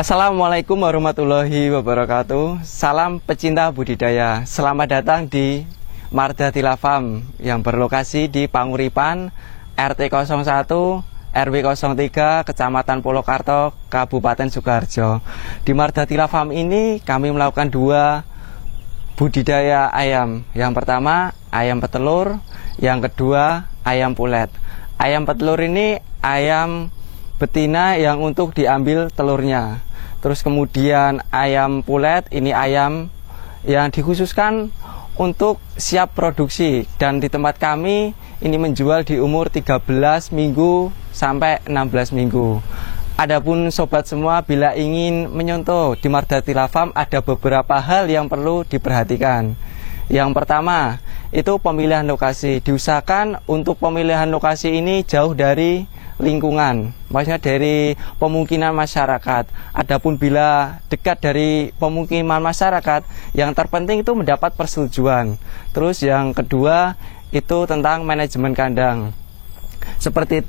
Assalamualaikum warahmatullahi wabarakatuh. Salam pecinta budidaya. Selamat datang di Mardhatila Farm yang berlokasi di Panguripan, RT 01, RW 03, Kecamatan Polokarto, Kabupaten Sukoharjo. Di Mardhatila Farm ini kami melakukan dua budidaya ayam. Yang pertama ayam petelur, yang kedua ayam pulet. Ayam petelur ini ayam betina yang untuk diambil telurnya. Terus kemudian ayam pulet ini ayam yang dikhususkan untuk siap produksi, dan di tempat kami ini menjual di umur 13 minggu sampai 16 minggu. Adapun sobat semua, bila ingin menyontoh di Mardhatila Farm ada beberapa hal yang perlu diperhatikan. Yang pertama itu pemilihan lokasi. Diusahakan untuk pemilihan lokasi ini jauh dari lingkungan, maksudnya dari pemukiman masyarakat. Adapun bila dekat dari pemukiman masyarakat, yang terpenting itu mendapat persetujuan. Terus yang kedua itu tentang manajemen kandang. Seperti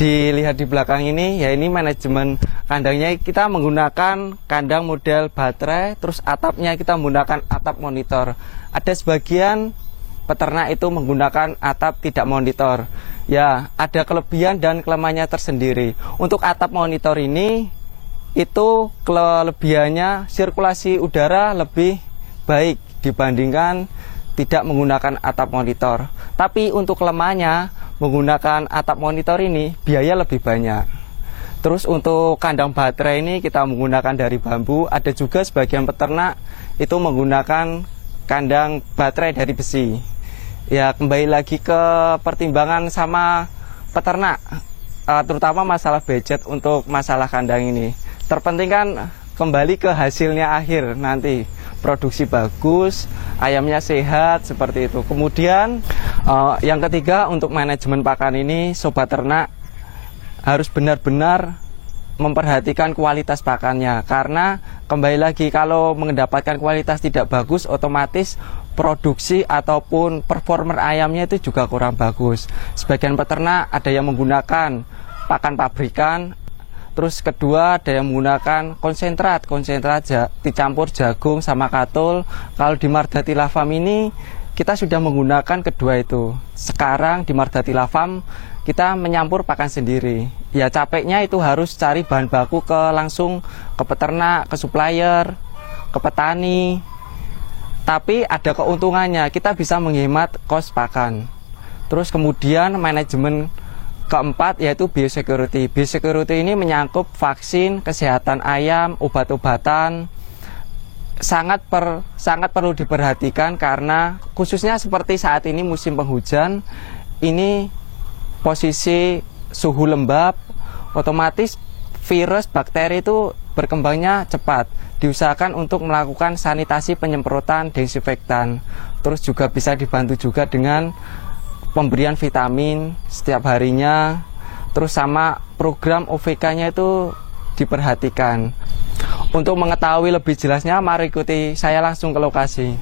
dilihat di belakang ini, ya ini manajemen kandangnya. Kita menggunakan kandang model baterai, terus atapnya kita menggunakan atap monitor. Ada sebagian peternak itu menggunakan atap tidak monitor. Ya, ada kelebihan dan kelemahannya tersendiri. Untuk atap monitor ini, itu kelebihannya sirkulasi udara lebih baik dibandingkan tidak menggunakan atap monitor. Tapi untuk kelemahannya, menggunakan atap monitor ini biaya lebih banyak. Terus untuk kandang baterai ini kita menggunakan dari bambu. Ada juga sebagian peternak itu menggunakan kandang baterai dari besi. Ya, kembali lagi ke pertimbangan sama peternak, terutama masalah budget untuk masalah kandang ini. Terpenting kan kembali ke hasilnya akhir nanti, produksi bagus, ayamnya sehat, seperti itu. Kemudian yang ketiga, untuk manajemen pakan ini sobat ternak harus benar-benar memperhatikan kualitas pakannya, karena kembali lagi kalau mendapatkan kualitas tidak bagus, otomatis produksi ataupun performer ayamnya itu juga kurang bagus. Sebagian peternak ada yang menggunakan pakan pabrikan, terus kedua ada yang menggunakan konsentrat dicampur jagung sama katul. Kalau di Mardhatila Farm ini kita sudah menggunakan kedua itu. Sekarang di Mardhatila Farm kita menyampur pakan sendiri. Ya, capeknya itu harus cari bahan baku langsung ke peternak, ke supplier, ke petani. Tapi ada keuntungannya, kita bisa menghemat kos pakan. Terus kemudian manajemen keempat yaitu biosecurity. Biosecurity ini menyangkut vaksin, kesehatan ayam, obat-obatan. Sangat perlu diperhatikan, karena khususnya seperti saat ini musim penghujan, ini posisi suhu lembab, otomatis virus, bakteri itu berkembangnya cepat. Diusahakan untuk melakukan sanitasi, penyemprotan, desinfektan. Terus juga bisa dibantu juga dengan pemberian vitamin setiap harinya. Terus sama program OVK-nya itu diperhatikan. Untuk mengetahui lebih jelasnya, mari ikuti saya langsung ke lokasi.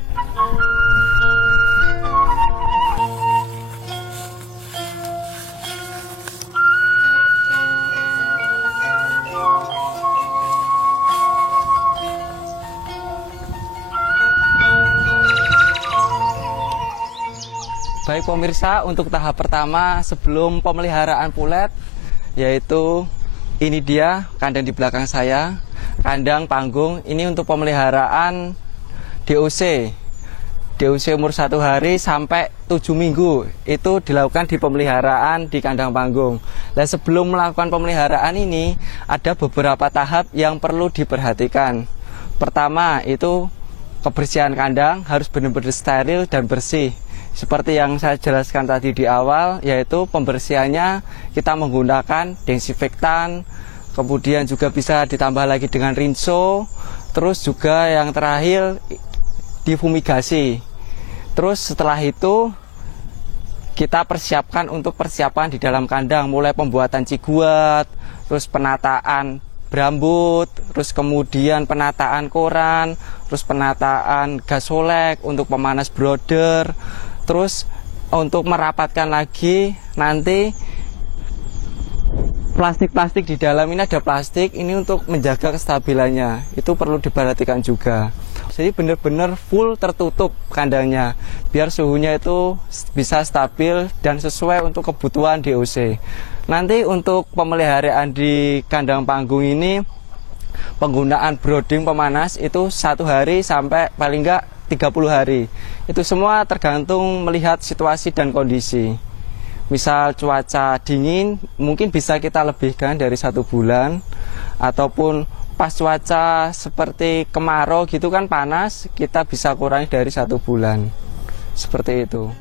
Baik pemirsa, untuk tahap pertama sebelum pemeliharaan pulet, yaitu ini dia kandang di belakang saya, kandang panggung. Ini untuk pemeliharaan DOC umur 1 hari sampai 7 minggu. Itu dilakukan di pemeliharaan di kandang panggung. Dan sebelum melakukan pemeliharaan ini, ada beberapa tahap yang perlu diperhatikan. Pertama itu kebersihan kandang harus benar-benar steril dan bersih. Seperti yang saya jelaskan tadi di awal, yaitu pembersihannya kita menggunakan desinfektan, kemudian juga bisa ditambah lagi dengan rinso, terus juga yang terakhir difumigasi. Terus setelah itu kita persiapkan untuk persiapan di dalam kandang, mulai pembuatan ciguat, terus penataan berambut, terus kemudian penataan koran, terus penataan gasolek untuk pemanas brooder. Terus untuk merapatkan lagi nanti plastik-plastik di dalam ini ada plastik ini untuk menjaga kestabilannya, itu perlu diperhatikan juga. Jadi benar-benar full tertutup kandangnya biar suhunya itu bisa stabil dan sesuai untuk kebutuhan DOC. Nanti untuk pemeliharaan di kandang panggung ini penggunaan brooding pemanas itu 1 hari sampai paling enggak 30 hari. Itu semua tergantung melihat situasi dan kondisi. Misal cuaca dingin mungkin bisa kita lebihkan dari 1 bulan, ataupun pas cuaca seperti kemarau gitu kan panas, kita bisa kurangi dari 1 bulan. Seperti itu.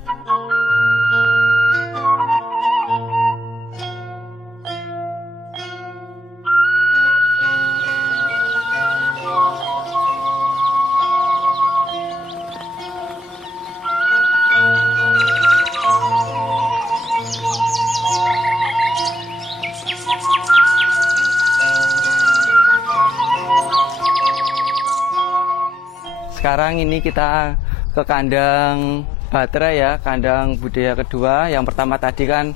Sekarang ini kita ke kandang baterai ya, kandang budidaya kedua. Yang pertama tadi kan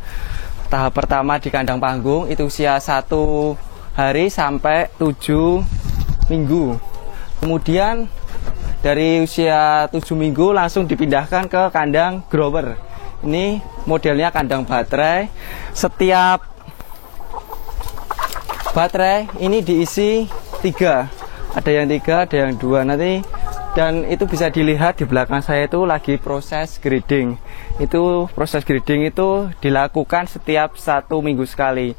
tahap pertama di kandang panggung itu usia 1 hari sampai 7 minggu. Kemudian dari usia 7 minggu langsung dipindahkan ke kandang grower. Ini modelnya kandang baterai. Setiap baterai ini diisi 3. Ada yang 3, ada yang 2 nanti. Dan itu bisa dilihat di belakang saya itu lagi proses grading. Itu proses grading itu dilakukan setiap 1 minggu sekali.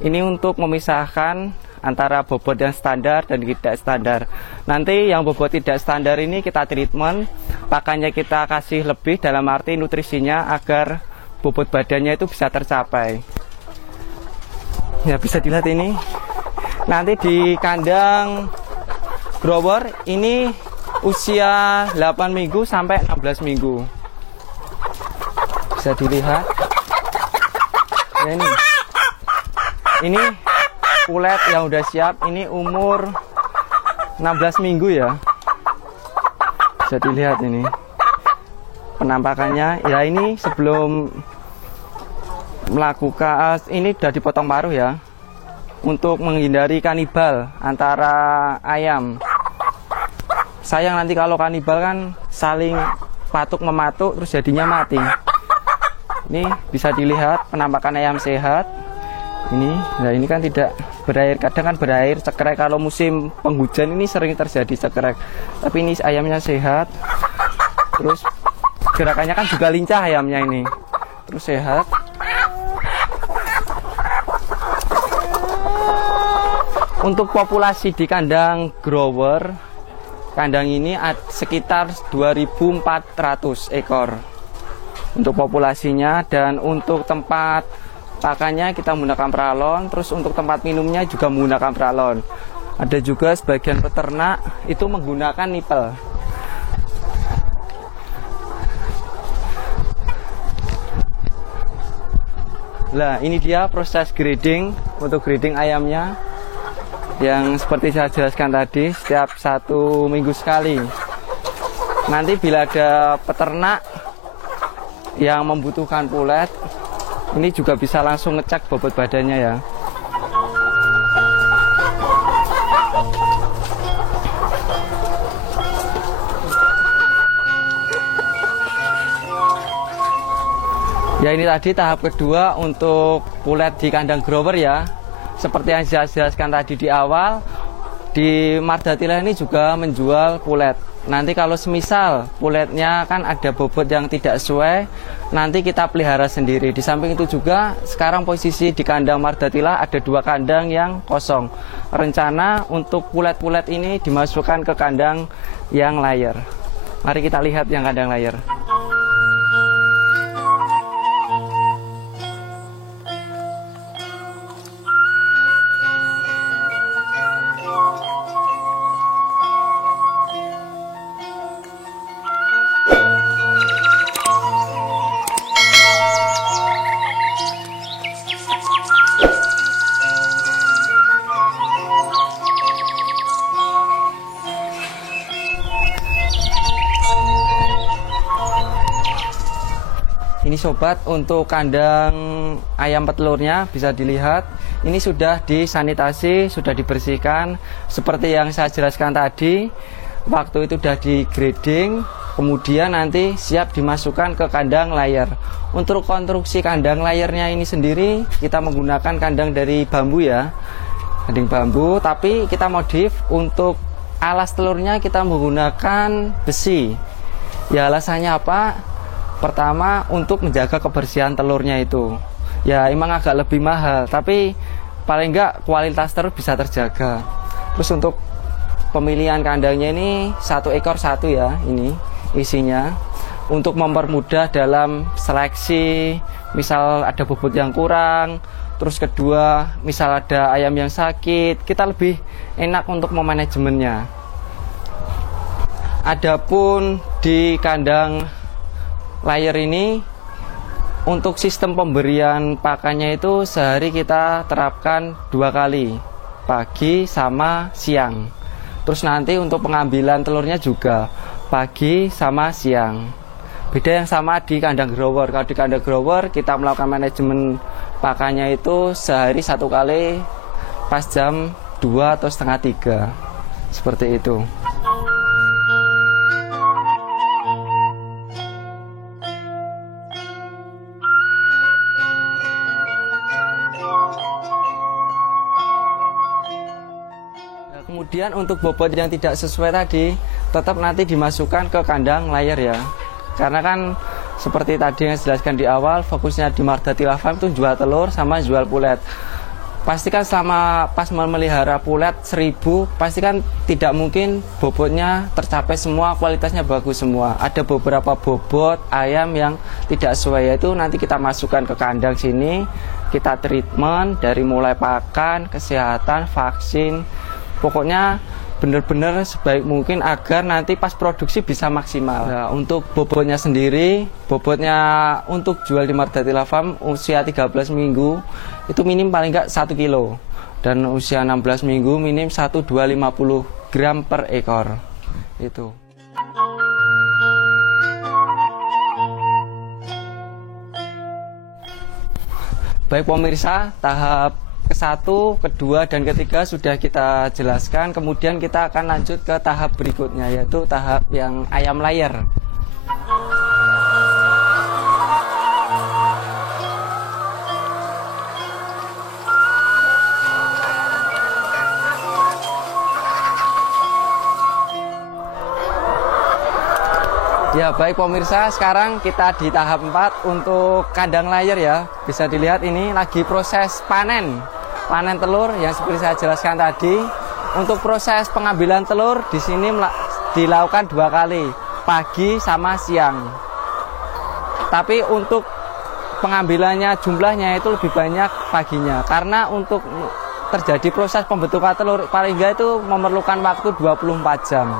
Ini untuk memisahkan antara bobot yang standar dan tidak standar. Nanti yang bobot tidak standar ini kita treatment, pakannya kita kasih lebih dalam arti nutrisinya agar bobot badannya itu bisa tercapai. Ya bisa dilihat ini. Nanti di kandang grower ini usia 8 minggu sampai 16 minggu. Bisa dilihat. Ya ini pulet yang udah siap, ini umur 16 minggu ya. Bisa dilihat ini. Penampakannya ya, ini sebelum melakukan ini udah dipotong paruh ya. Untuk menghindari kanibal antara ayam. Sayang nanti kalau kanibal kan saling patuk mematuk terus jadinya mati. Ini bisa dilihat penampakan ayam sehat. Nah ini kan tidak berair, kadang kan berair cekrek kalau musim penghujan ini sering terjadi cekrek. Tapi ini ayamnya sehat. Terus gerakannya kan juga lincah ayamnya ini. Terus sehat. Untuk populasi di kandang grower, kandang ini sekitar 2.400 ekor untuk populasinya. Dan untuk tempat pakannya kita menggunakan pralon. Terus untuk tempat minumnya juga menggunakan pralon. Ada juga sebagian peternak itu menggunakan nipel. Nah ini dia proses grading. Untuk grading ayamnya yang seperti saya jelaskan tadi, setiap 1 minggu sekali. Nanti bila ada peternak yang membutuhkan pulet, ini juga bisa langsung ngecek bobot badannya ya. Ya ini tadi tahap kedua untuk pulet di kandang grower ya. Seperti yang saya jelaskan tadi di awal, di Mardatila ini juga menjual pulet. Nanti kalau semisal puletnya kan ada bobot yang tidak sesuai, nanti kita pelihara sendiri. Di samping itu juga sekarang posisi di kandang Mardatila ada 2 kandang yang kosong. Rencana untuk pulet-pulet ini dimasukkan ke kandang yang layer. Mari kita lihat yang kandang layer. Ini sobat, untuk kandang ayam petelurnya bisa dilihat ini sudah disanitasi, sudah dibersihkan seperti yang saya jelaskan tadi. Waktu itu sudah di grading, kemudian nanti siap dimasukkan ke kandang layar. Untuk konstruksi kandang layarnya ini sendiri kita menggunakan kandang dari bambu ya, kandang bambu, tapi kita modif untuk alas telurnya kita menggunakan besi. Ya alasannya apa? Pertama, untuk menjaga kebersihan telurnya itu. Ya emang agak lebih mahal, tapi paling enggak kualitas telur bisa terjaga. Terus untuk pemilihan kandangnya ini 1 ekor 1 ya, ini isinya. Untuk mempermudah dalam seleksi, misal ada bobot yang kurang, terus kedua misal ada ayam yang sakit, kita lebih enak untuk memanajemennya. Adapun di kandang layar ini, untuk sistem pemberian pakannya itu sehari kita terapkan 2 kali, pagi sama siang. Terus nanti untuk pengambilan telurnya juga pagi sama siang. Beda yang sama di kandang grower. Kalau di kandang grower kita melakukan manajemen pakannya itu sehari 1 kali pas jam 2 atau setengah 3, seperti itu. Kemudian untuk bobot yang tidak sesuai tadi tetap nanti dimasukkan ke kandang layar ya. Karena kan seperti tadi yang jelaskan di awal, fokusnya di Marda Tila Farm itu jual telur sama jual pulet. Pastikan selama pas memelihara pulet 1000, pastikan tidak mungkin bobotnya tercapai semua, kualitasnya bagus semua. Ada beberapa bobot ayam yang tidak sesuai, yaitu nanti kita masukkan ke kandang sini, kita treatment dari mulai pakan, kesehatan, vaksin. Pokoknya benar-benar sebaik mungkin agar nanti pas produksi bisa maksimal. Nah, untuk bobotnya sendiri, bobotnya untuk jual di Marda Tila Farm usia 13 minggu itu minim paling enggak 1 kilo. Dan usia 16 minggu minim 1,250 gram per ekor. Itu. Baik pemirsa, tahap ke-1, kedua, dan ketiga sudah kita jelaskan. Kemudian kita akan lanjut ke tahap berikutnya, yaitu tahap yang ayam layar. Ya baik pemirsa, sekarang kita di tahap 4 untuk kandang layar ya. Bisa dilihat ini lagi proses panen telur yang seperti saya jelaskan tadi. Untuk proses pengambilan telur di sini dilakukan 2 kali, pagi sama siang. Tapi untuk pengambilannya jumlahnya itu lebih banyak paginya, karena untuk terjadi proses pembentukan telur paling enggak itu memerlukan waktu 24 jam.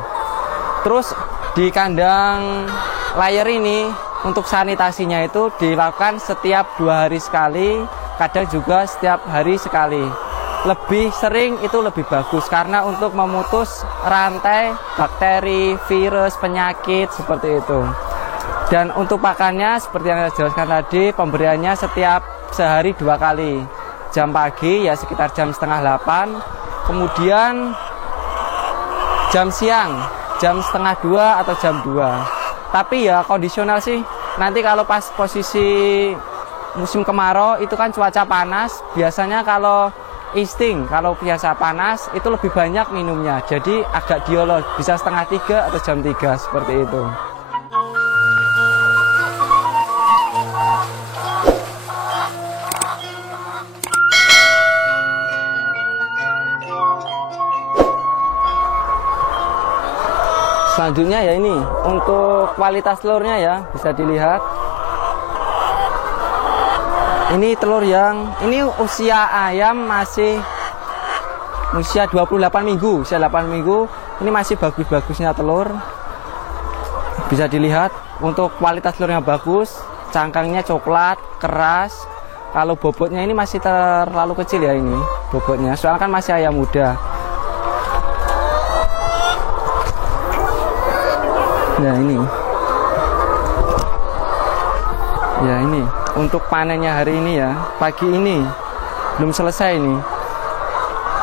Terus di kandang layar ini untuk sanitasinya itu dilakukan setiap 2 hari sekali, kadang juga setiap hari sekali. Lebih sering itu lebih bagus karena untuk memutus rantai bakteri, virus, penyakit seperti itu. Dan untuk pakannya seperti yang saya jelaskan tadi, pemberiannya setiap sehari 2 kali. Jam pagi ya sekitar jam setengah 8, kemudian jam siang jam setengah 2 atau jam 2. Tapi ya kondisional sih, nanti kalau pas posisi musim kemarau itu kan cuaca panas, biasanya kalau insting, kalau biasa panas itu lebih banyak minumnya, jadi agak diolor, bisa setengah 3 atau jam 3 seperti itu. Selanjutnya ya ini untuk kualitas telurnya ya, bisa dilihat. Ini telur yang ini usia ayam masih usia 28 minggu, usia 8 minggu. Ini masih bagus-bagusnya telur. Bisa dilihat untuk kualitas telurnya bagus, cangkangnya coklat, keras. Kalau bobotnya ini masih terlalu kecil ya ini bobotnya, soalnya kan masih ayam muda. Nah Ya ini untuk panennya hari ini ya, pagi ini belum selesai ini.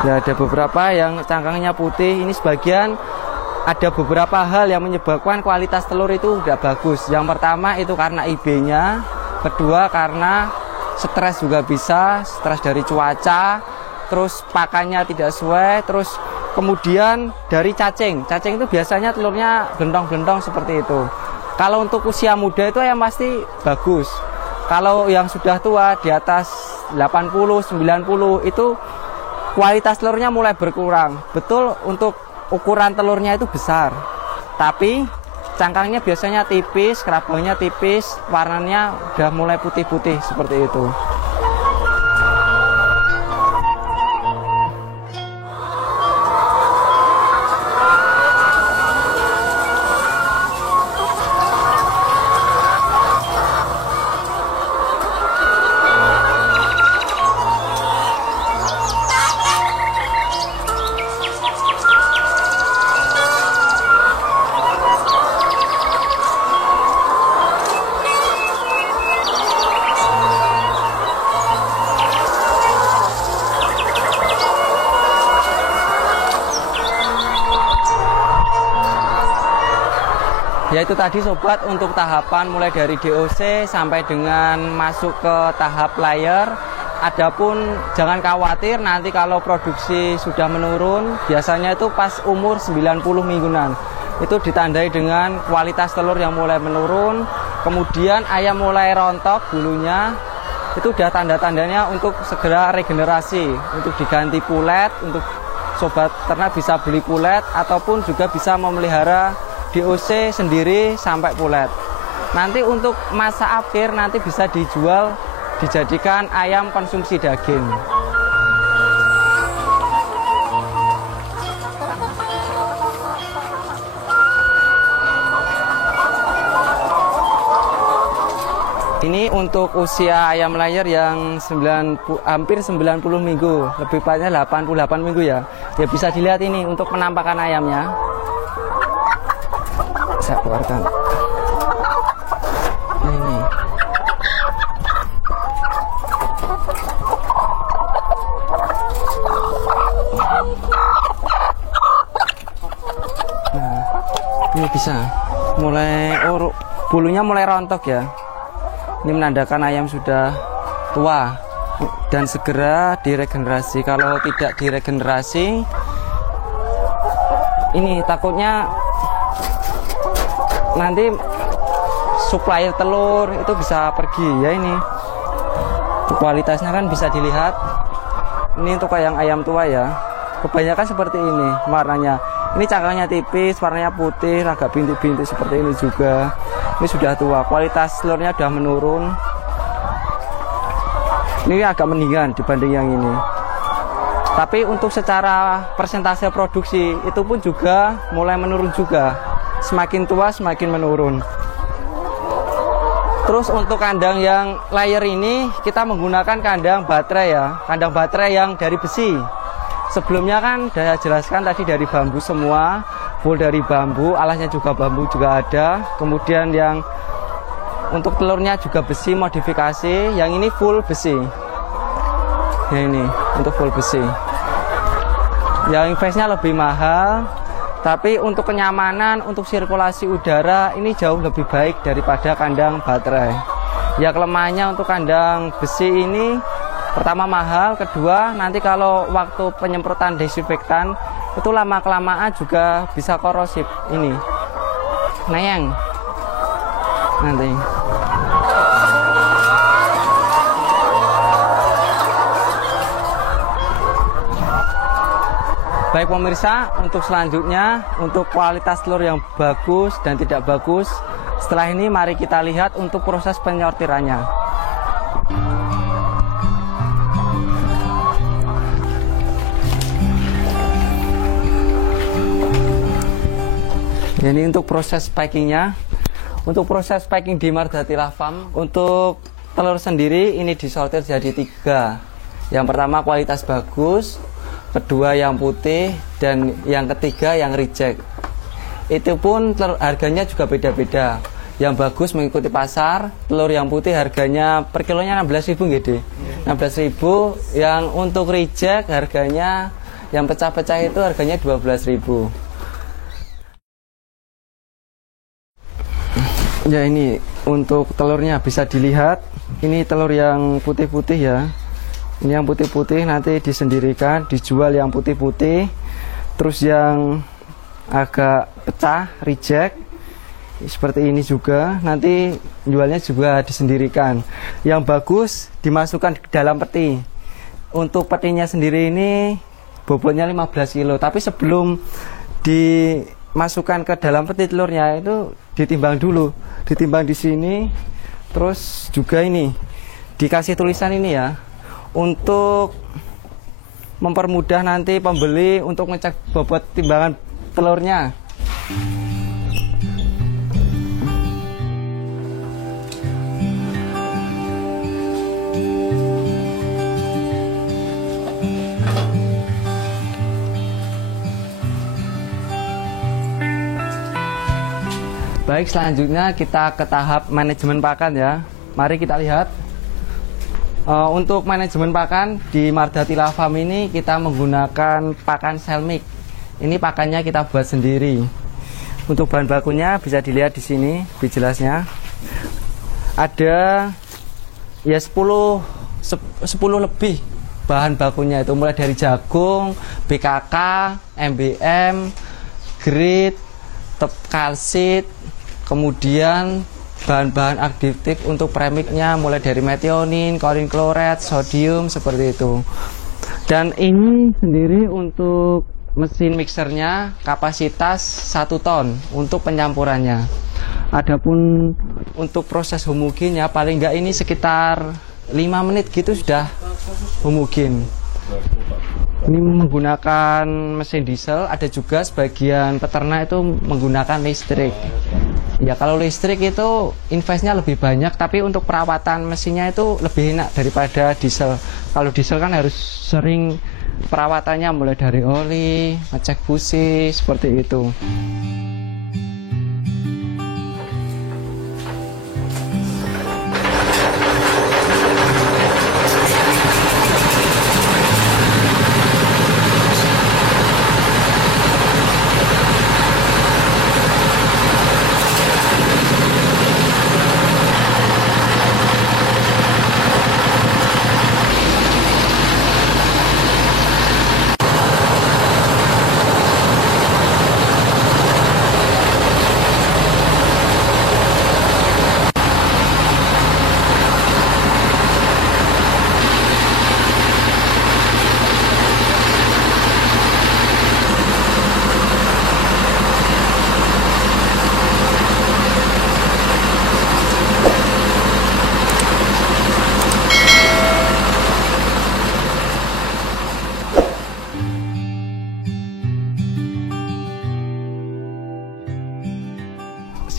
Ya ada beberapa yang cangkangnya putih. Ini sebagian ada beberapa hal yang menyebabkan kualitas telur itu tidak bagus. Yang pertama itu karena IB-nya, kedua karena stres juga bisa, stres dari cuaca, terus pakannya tidak sesuai, terus kemudian dari cacing. Cacing itu biasanya telurnya blentong-blentong seperti itu. Kalau untuk usia muda itu yang pasti bagus. Kalau yang sudah tua di atas 80, 90 itu kualitas telurnya mulai berkurang. Betul untuk ukuran telurnya itu besar. Tapi cangkangnya biasanya tipis, kerabangnya tipis, warnanya udah mulai putih-putih seperti itu. Ya itu tadi sobat, untuk tahapan mulai dari DOC sampai dengan masuk ke tahap layer. Adapun jangan khawatir nanti kalau produksi sudah menurun, biasanya itu pas umur 90 mingguan. Itu ditandai dengan kualitas telur yang mulai menurun, kemudian ayam mulai rontok bulunya. Itu udah tanda-tandanya untuk segera regenerasi, untuk diganti pulet, untuk sobat ternak bisa beli pulet ataupun juga bisa memelihara DOC sendiri sampai pulet. Nanti untuk masa akhir nanti bisa dijual, dijadikan ayam konsumsi daging. Ini untuk usia ayam layer yang hampir 90 minggu, lebih tepatnya 88 minggu ya. Ya bisa dilihat ini untuk penampakan ayamnya. Saya keluarkan. Nah, ini. Nah, ini bisa mulai bulunya mulai rontok ya. Ini menandakan ayam sudah tua dan segera diregenerasi. Kalau tidak diregenerasi, ini takutnya nanti supplier telur itu bisa pergi ya. Ini kualitasnya kan bisa dilihat. Ini untuk ayam tua ya, kebanyakan seperti ini warnanya. Ini cangkangnya tipis, warnanya putih, agak bintik-bintik seperti ini juga. Ini sudah tua, kualitas telurnya sudah menurun. Ini agak mendingan dibanding yang ini. Tapi untuk secara persentase produksi itu pun juga mulai menurun juga. Semakin tua semakin menurun. Terus untuk kandang yang layer ini kita menggunakan kandang baterai ya, kandang baterai yang dari besi. Sebelumnya kan saya jelaskan tadi dari bambu semua, full dari bambu, alasnya juga bambu juga ada. Kemudian yang untuk telurnya juga besi modifikasi, yang ini full besi. Ya ini untuk full besi. Yang investnya lebih mahal. Tapi untuk kenyamanan, untuk sirkulasi udara ini jauh lebih baik daripada kandang baterai. Ya kelemahannya untuk kandang besi ini, pertama mahal, kedua nanti kalau waktu penyemprotan desinfektan itu lama-kelamaan juga bisa korosif ini. Neyeng nanti. Baik pemirsa, untuk selanjutnya, untuk kualitas telur yang bagus dan tidak bagus, setelah ini mari kita lihat untuk proses penyortirannya. Ini untuk proses packingnya. Untuk proses packing di Mardatilah Farm, untuk telur sendiri ini disortir jadi 3. Yang pertama kualitas bagus, kedua yang putih, dan yang ketiga yang reject. Itu pun harganya juga beda-beda. yang bagus mengikuti pasar. Telur yang putih harganya per kilonya 16.000 gede. 16.000. Yang untuk reject harganya yang pecah-pecah itu harganya 12.000. Ya, ini untuk telurnya bisa dilihat. Ini telur yang putih-putih ya. Ini yang putih-putih nanti disendirikan, dijual yang putih-putih. Terus yang agak pecah, reject, seperti ini juga. Nanti jualnya juga disendirikan. Yang bagus dimasukkan ke dalam peti. Untuk petinya sendiri ini bobotnya 15 kilo. Tapi sebelum dimasukkan ke dalam peti telurnya itu ditimbang dulu. Ditimbang di sini. Terus juga ini dikasih tulisan ini ya, untuk mempermudah nanti pembeli untuk ngecek bobot timbangan telurnya. Baik, selanjutnya kita ke tahap manajemen pakan ya. Mari kita lihat. Untuk manajemen pakan di Mardathila Farm ini kita menggunakan pakan Selmix. Ini pakannya kita buat sendiri. Untuk bahan bakunya bisa dilihat di sini, lebih jelasnya. Ada ya 10 lebih bahan bakunya, itu mulai dari jagung, BKK, MBM, grit, kalsit, kemudian bahan-bahan aktif untuk premixnya mulai dari metionin, kaurin kloret, sodium, seperti itu. Dan ini sendiri untuk mesin mixernya kapasitas 1 ton untuk penyampurannya. Adapun untuk proses homogennya paling enggak ini sekitar 5 menit gitu sudah homogen. Ini menggunakan mesin diesel, ada juga sebagian peternak itu menggunakan listrik. Ya, kalau listrik itu investnya lebih banyak, tapi untuk perawatan mesinnya itu lebih enak daripada diesel. Kalau diesel kan harus sering perawatannya, mulai dari oli, ngecek busi, seperti itu.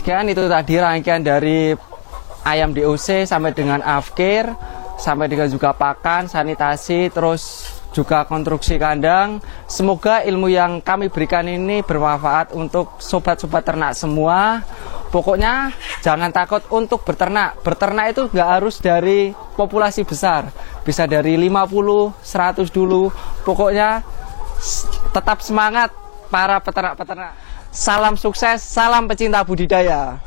Sekian itu tadi rangkaian dari ayam DOC sampai dengan afkir, sampai dengan juga pakan, sanitasi, terus juga konstruksi kandang. Semoga ilmu yang kami berikan ini bermanfaat untuk sobat-sobat ternak semua. Pokoknya jangan takut untuk beternak. Beternak itu nggak harus dari populasi besar, bisa dari 50, 100 dulu. Pokoknya tetap semangat para peternak-peternak. Salam sukses, salam pecinta budidaya.